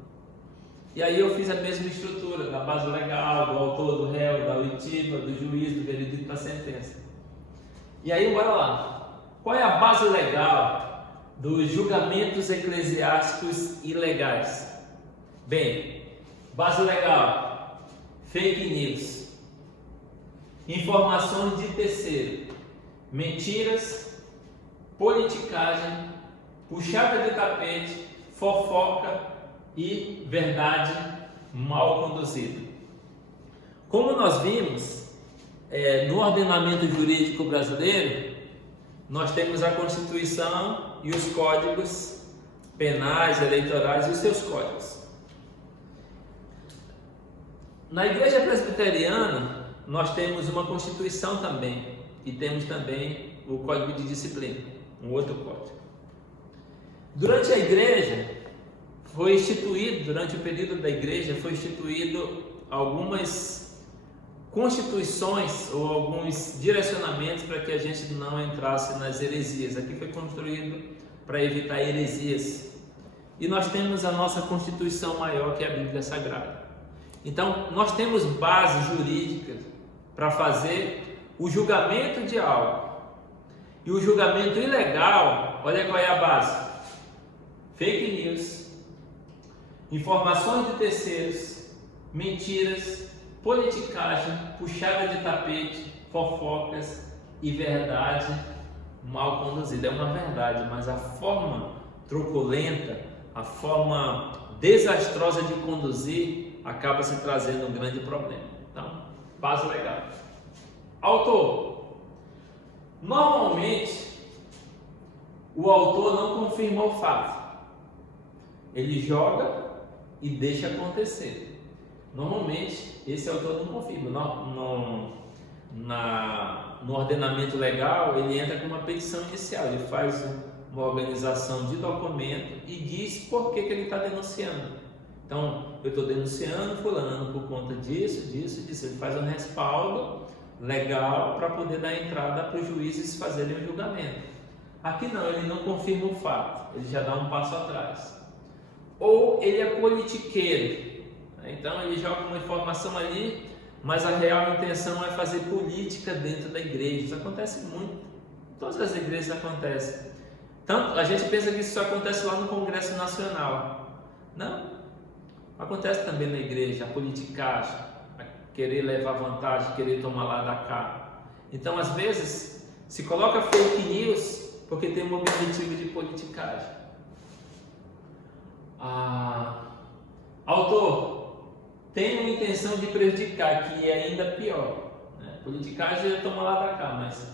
E aí eu fiz a mesma estrutura da base legal, do autor, do réu, da oitiva, do juiz, do veredito, da sentença. E aí bora lá. Qual é a base legal dos julgamentos eclesiásticos ilegais? Bem, base legal, fake news, informações de terceiro, mentiras, politicagem, puxada de tapete, fofoca e verdade mal conduzida. Como nós vimos, no ordenamento jurídico brasileiro, nós temos a Constituição e os códigos penais, eleitorais e os seus códigos. Na Igreja Presbiteriana, nós temos uma Constituição também e temos também o Código de Disciplina, um outro código. Durante a Igreja, durante o período da Igreja, foi instituído algumas constituições ou alguns direcionamentos para que a gente não entrasse nas heresias. Aqui foi construído para evitar heresias. E nós temos a nossa Constituição maior, que é a Bíblia Sagrada. Então, nós temos bases jurídicas para fazer o julgamento de algo. E o julgamento ilegal, olha qual é a base: fake news, informações de terceiros, mentiras, politicagem, puxada de tapete, fofocas e verdade mal conduzida. É uma verdade, mas a forma truculenta, a forma desastrosa de conduzir acaba se trazendo um grande problema. Então, base legal. Autor. Normalmente, o autor não confirma o fato. Ele joga e deixa acontecer. Normalmente, esse autor não confirma. No ordenamento legal, ele entra com uma petição inicial. Ele faz uma organização de documento e diz por que ele está denunciando. Então, eu estou denunciando fulano por conta disso. Ele faz um respaldo legal para poder dar entrada para os juízes fazerem o julgamento. Aqui não, ele não confirma o fato, ele já dá um passo atrás. Ou ele é politiqueiro, então ele joga uma informação ali, mas a real intenção é fazer política dentro da igreja. Isso acontece muito, em todas as igrejas acontece. Tanto, a gente pensa que isso só acontece lá no Congresso Nacional. Não, acontece também na igreja, a politicagem, a querer levar vantagem, querer tomar lá da cá. Então, às vezes, se coloca fake news porque tem um objetivo de politicagem. Autor, tem uma intenção de prejudicar, que é ainda pior, né? Politicagem é tomar lá da cá, mas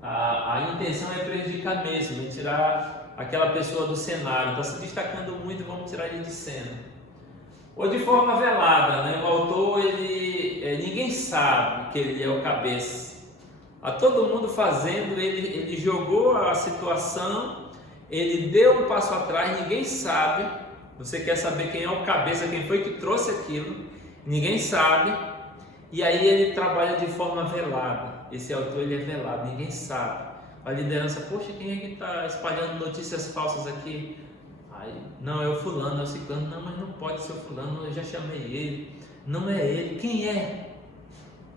a intenção é prejudicar mesmo, é tirar aquela pessoa do cenário, está se destacando muito, vamos tirar ele de cena. Ou de forma velada, né? O autor, ninguém sabe que ele é o cabeça. A todo mundo fazendo, ele jogou a situação, ele deu um passo atrás, ninguém sabe. Você quer saber quem é o cabeça, quem foi que trouxe aquilo, ninguém sabe. E aí ele trabalha de forma velada. Esse autor, ele é velado, ninguém sabe. A liderança, poxa, quem é que está espalhando notícias falsas aqui? Aí, não, é o fulano, é o ciclano. Não, mas não pode ser o fulano, eu já chamei ele. Não é ele, quem é?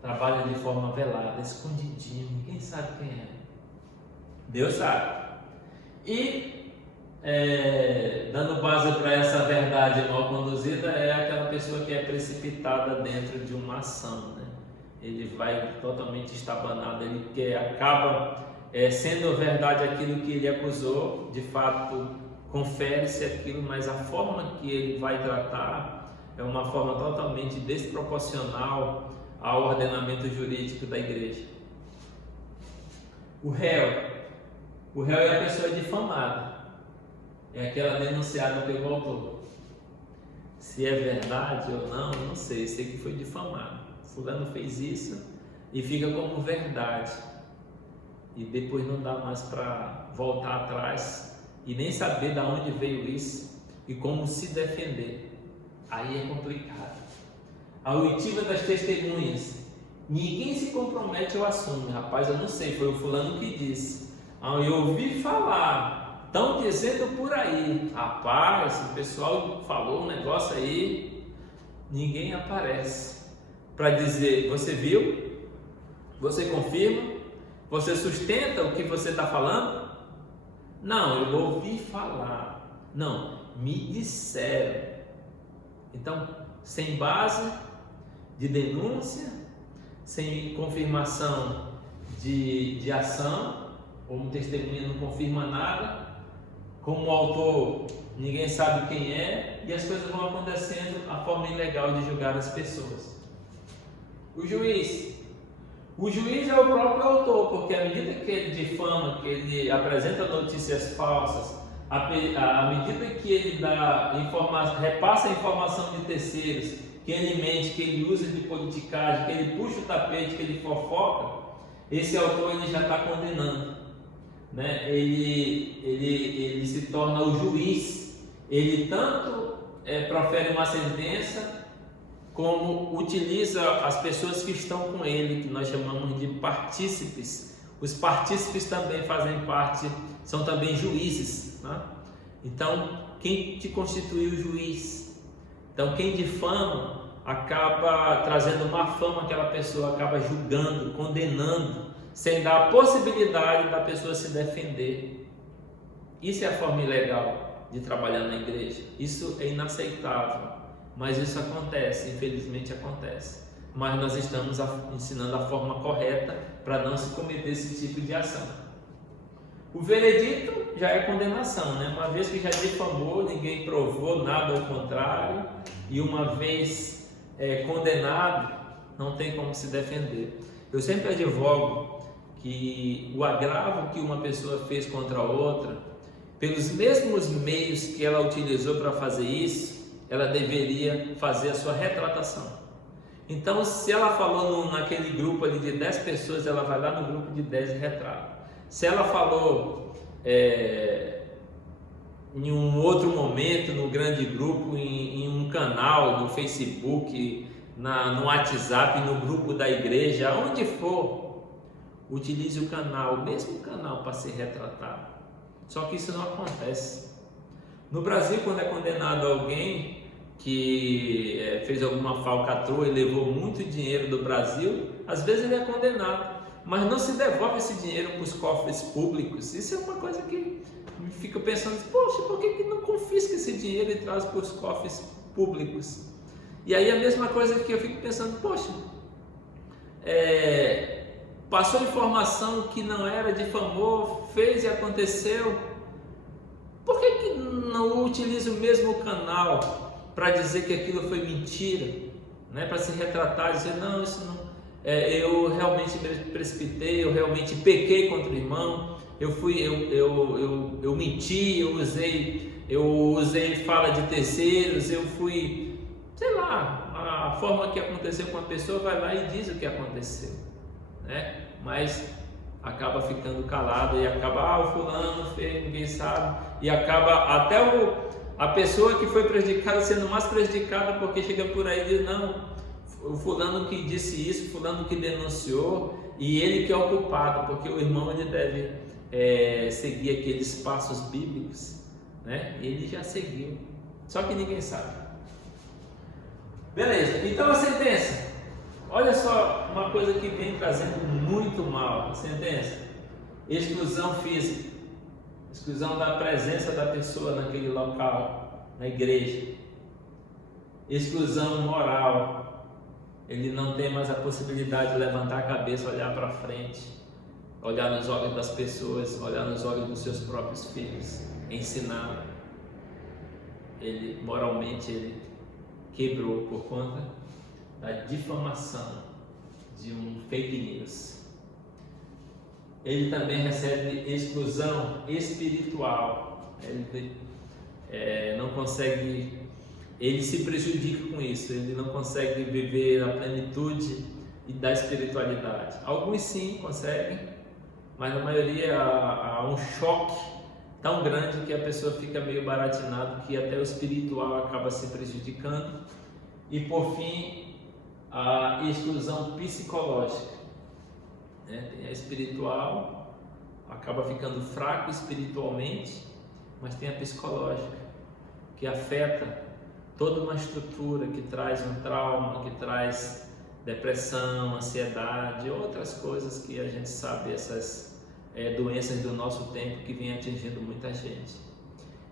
Trabalha de forma velada, escondidinho, ninguém sabe quem é. Deus sabe. E dando base para essa verdade mal conduzida, é aquela pessoa que é precipitada dentro de uma ação, né? Ele vai totalmente estabanado, ele acaba sendo verdade aquilo que ele acusou, de fato confere-se aquilo, mas a forma que ele vai tratar é uma forma totalmente desproporcional ao ordenamento jurídico da igreja. O réu é a pessoa difamada, é aquela denunciada pelo autor. Se é verdade ou não sei que foi difamado. Fulano fez isso e fica como verdade, e depois não dá mais para voltar atrás e nem saber de onde veio isso e como se defender. aí é complicado. A oitiva das testemunhas, ninguém se compromete ou assume. Rapaz, eu não sei, foi o fulano que disse. Eu ouvi falar, estão dizendo por aí. Rapaz, o pessoal falou um negócio aí, ninguém aparece para dizer, você viu? Você confirma? Você sustenta o que você está falando? Não, eu ouvi falar. Não, me disseram. Então, sem base de denúncia, sem confirmação de ação, como testemunha não confirma nada, como autor ninguém sabe quem é, e as coisas vão acontecendo, a forma ilegal de julgar as pessoas. O juiz é o próprio autor, porque à medida que ele difama, que ele apresenta notícias falsas, à medida que ele repassa a informação de terceiros, que ele mente, que ele usa de politicagem, que ele puxa o tapete, que ele fofoca, esse autor ele já está condenando, né? Ele se torna o juiz, ele tanto profere uma sentença, como utiliza as pessoas que estão com ele, que nós chamamos de partícipes. Os partícipes também fazem parte, são também juízes, né? Então, quem te constitui o juiz? Então, quem difama acaba trazendo má fama àquela pessoa, acaba julgando, condenando, sem dar a possibilidade da pessoa se defender. Isso é a forma ilegal de trabalhar na igreja. Isso é inaceitável, mas isso acontece, infelizmente acontece. Mas nós estamos ensinando a forma correta para não se cometer esse tipo de ação. O veredito já é condenação, né? Uma vez que já difamou, ninguém provou nada ao contrário, e uma vez condenado, não tem como se defender. Eu sempre advogo que o agravo que uma pessoa fez contra a outra, pelos mesmos meios que ela utilizou para fazer isso, ela deveria fazer a sua retratação. Então, se ela falou naquele grupo ali de 10 pessoas, ela vai lá no grupo de 10 e retrata. Se ela falou em um outro momento, no grande grupo, em um canal, no Facebook, no WhatsApp, no grupo da igreja, aonde for, utilize o canal, o mesmo canal para se retratar. Só que isso não acontece. No Brasil, quando é condenado alguém que fez alguma falcatrua e levou muito dinheiro do Brasil, às vezes ele é condenado, mas não se devolve esse dinheiro para os cofres públicos. Isso é uma coisa que me fica pensando, poxa, por que não confisca esse dinheiro e traz para os cofres públicos? E aí a mesma coisa que eu fico pensando, poxa, passou informação que não era, difamou, fez e aconteceu, por que não utiliza o mesmo canal para dizer que aquilo foi mentira, né? Para se retratar, dizer, não, isso não, eu realmente me precipitei, eu realmente pequei contra o irmão, eu menti, eu usei fala de terceiros, eu fui, sei lá, a forma que aconteceu com a pessoa, vai lá e diz o que aconteceu, né? Mas acaba ficando calado e acaba, o fulano fez, ninguém sabe, e acaba até a pessoa que foi prejudicada sendo mais prejudicada, porque chega por aí e diz, não, o fulano que disse isso, o fulano que denunciou, e ele que é o culpado, porque o irmão ele deve seguir aqueles passos bíblicos, né? Ele já seguiu, só que ninguém sabe. Beleza, então a sentença, olha só uma coisa que vem trazendo muito mal, a sentença: exclusão física, exclusão da presença da pessoa naquele local, na igreja, exclusão moral. Ele não tem mais a possibilidade de levantar a cabeça, olhar para frente, olhar nos olhos das pessoas, olhar nos olhos dos seus próprios filhos, ensinar. Ele moralmente ele quebrou por conta da difamação de um fake news. Ele também recebe exclusão espiritual. Ele não consegue, ele se prejudica com isso, ele não consegue viver a plenitude da espiritualidade. Alguns sim conseguem, mas a maioria há um choque tão grande que a pessoa fica meio baratinado, que até o espiritual acaba se prejudicando. E por fim, a exclusão psicológica, né? Tem a espiritual, acaba ficando fraco espiritualmente, mas tem a psicológica, que afeta toda uma estrutura, que traz um trauma, que traz depressão, ansiedade, outras coisas que a gente sabe, essas doenças do nosso tempo que vem atingindo muita gente.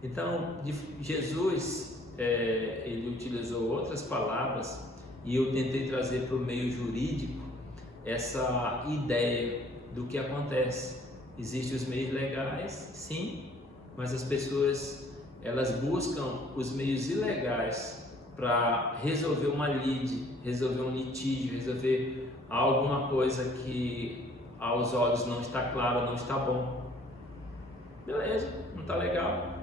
Então, Jesus, ele utilizou outras palavras e eu tentei trazer para o meio jurídico essa ideia do que acontece. Existem os meios legais, sim, mas as pessoas, elas buscam os meios ilegais para resolver uma lide, resolver um litígio, resolver alguma coisa que aos olhos não está claro, não está bom. Beleza, não está legal.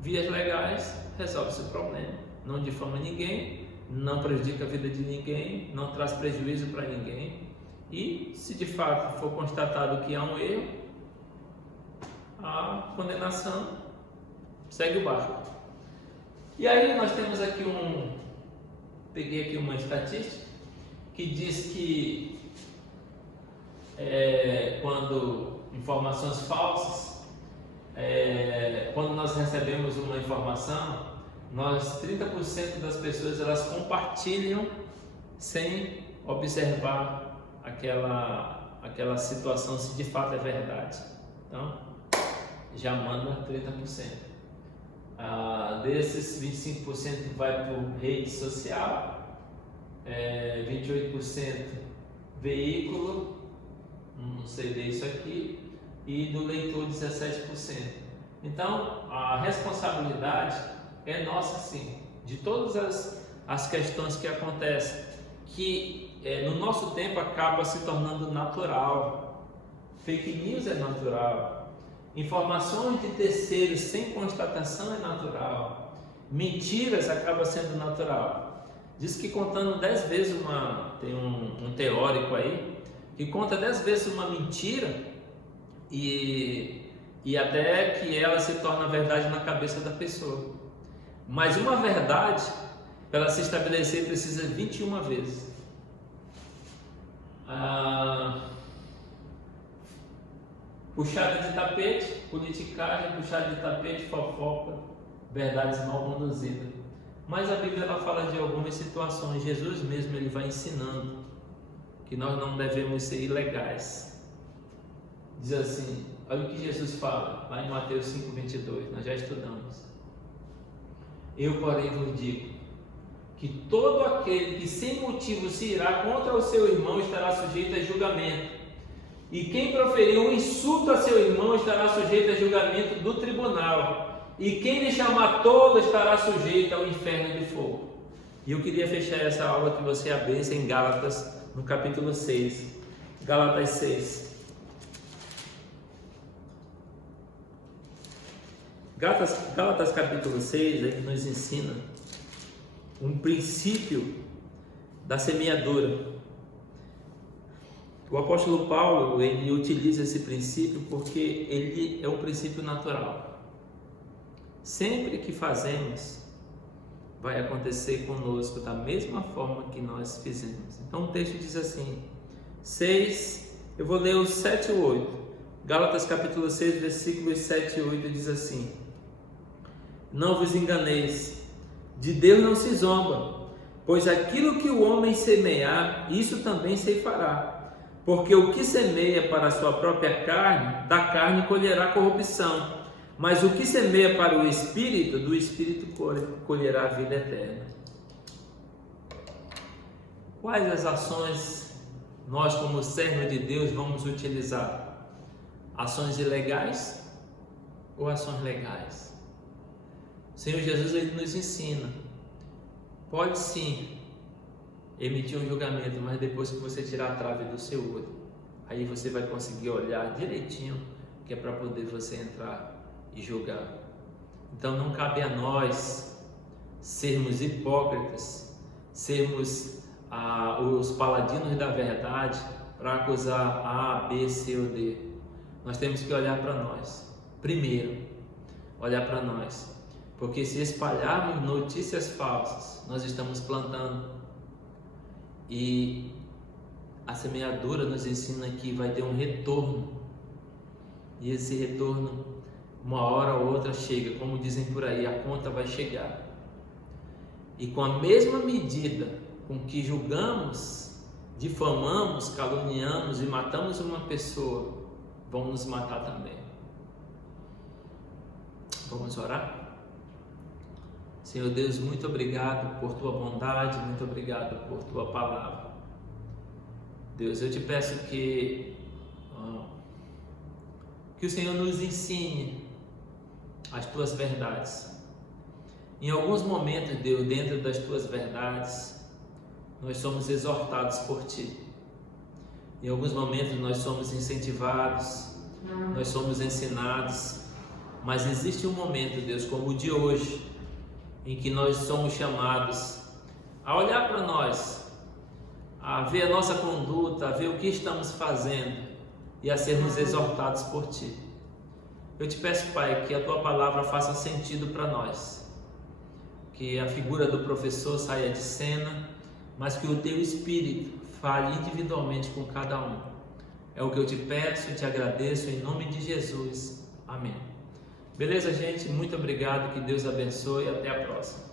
Vias legais, resolve-se o problema. Não difama ninguém, não prejudica a vida de ninguém, não traz prejuízo para ninguém. E se de fato for constatado que há um erro, a condenação segue o barco. E aí nós temos aqui peguei aqui uma estatística que diz que quando informações falsas, quando nós recebemos uma informação, 30% das pessoas elas compartilham sem observar aquela situação se de fato é verdade. Então já manda 30%. Desses 25% vai por rede social, 28% veículo, não sei ler isso aqui, e do leitor 17%. Então a responsabilidade é nossa, sim, de todas as questões que acontecem, que no nosso tempo acaba se tornando natural. Fake news é natural, informações de terceiros sem constatação é natural, mentiras acaba sendo natural. Diz que contando 10 vezes tem um teórico aí que conta 10 vezes uma mentira e até que ela se torna verdade na cabeça da pessoa. Mas uma verdade, para ela se estabelecer, precisa 21 vezes. Puxada de tapete, politicagem, puxada de tapete, fofoca, verdades mal conduzidas. Mas a Bíblia ela fala de algumas situações. Jesus mesmo ele vai ensinando que nós não devemos ser ilegais. Diz assim, olha o que Jesus fala lá em Mateus 5:22, nós já estudamos. Eu, porém, vos digo que todo aquele que sem motivo se irá contra o seu irmão estará sujeito a julgamento. E quem proferir um insulto a seu irmão estará sujeito a julgamento do tribunal. E quem lhe chamar tolo estará sujeito ao inferno de fogo. E eu queria fechar essa aula que você abrisse em Gálatas, no capítulo 6. Gálatas 6. Gálatas capítulo 6 ele nos ensina um princípio da semeadura. O apóstolo Paulo ele utiliza esse princípio porque ele é um princípio natural. Sempre que fazemos, vai acontecer conosco da mesma forma que nós fizemos. Então o texto diz assim, 6, eu vou ler os 7 e 8. Gálatas capítulo 6, versículos 7 e 8 diz assim: não vos enganeis, de Deus não se zomba, pois aquilo que o homem semear, isso também ceifará. Porque o que semeia para a sua própria carne, da carne colherá corrupção, mas o que semeia para o Espírito, do Espírito colherá a vida eterna. Quais as ações nós, como servos de Deus, vamos utilizar? Ações ilegais ou ações legais? O Senhor Jesus ele nos ensina, pode sim emitir um julgamento, mas depois que você tirar a trave do seu olho, aí você vai conseguir olhar direitinho, que é para poder você entrar e julgar. Então não cabe a nós sermos hipócritas, sermos os paladinos da verdade para acusar A, B, C ou D. Nós temos que olhar para nós primeiro olhar para nós. Porque se espalharmos notícias falsas, nós estamos plantando. E a semeadura nos ensina que vai ter um retorno. E esse retorno, uma hora ou outra chega, como dizem por aí, a conta vai chegar. E com a mesma medida com que julgamos, difamamos, caluniamos e matamos uma pessoa, vão nos matar também. Vamos orar? Senhor Deus, muito obrigado por Tua bondade, muito obrigado por Tua palavra. Deus, eu te peço que o Senhor nos ensine as Tuas verdades. Em alguns momentos, Deus, dentro das Tuas verdades, nós somos exortados por Ti. Em alguns momentos nós somos incentivados, nós somos ensinados, mas existe um momento, Deus, como o de hoje, em que nós somos chamados a olhar para nós, a ver a nossa conduta, a ver o que estamos fazendo e a sermos exortados por Ti. Eu te peço, Pai, que a Tua palavra faça sentido para nós, que a figura do professor saia de cena, mas que o Teu Espírito fale individualmente com cada um. É o que eu te peço e te agradeço em nome de Jesus. Amém. Beleza, gente? Muito obrigado, que Deus abençoe e até a próxima.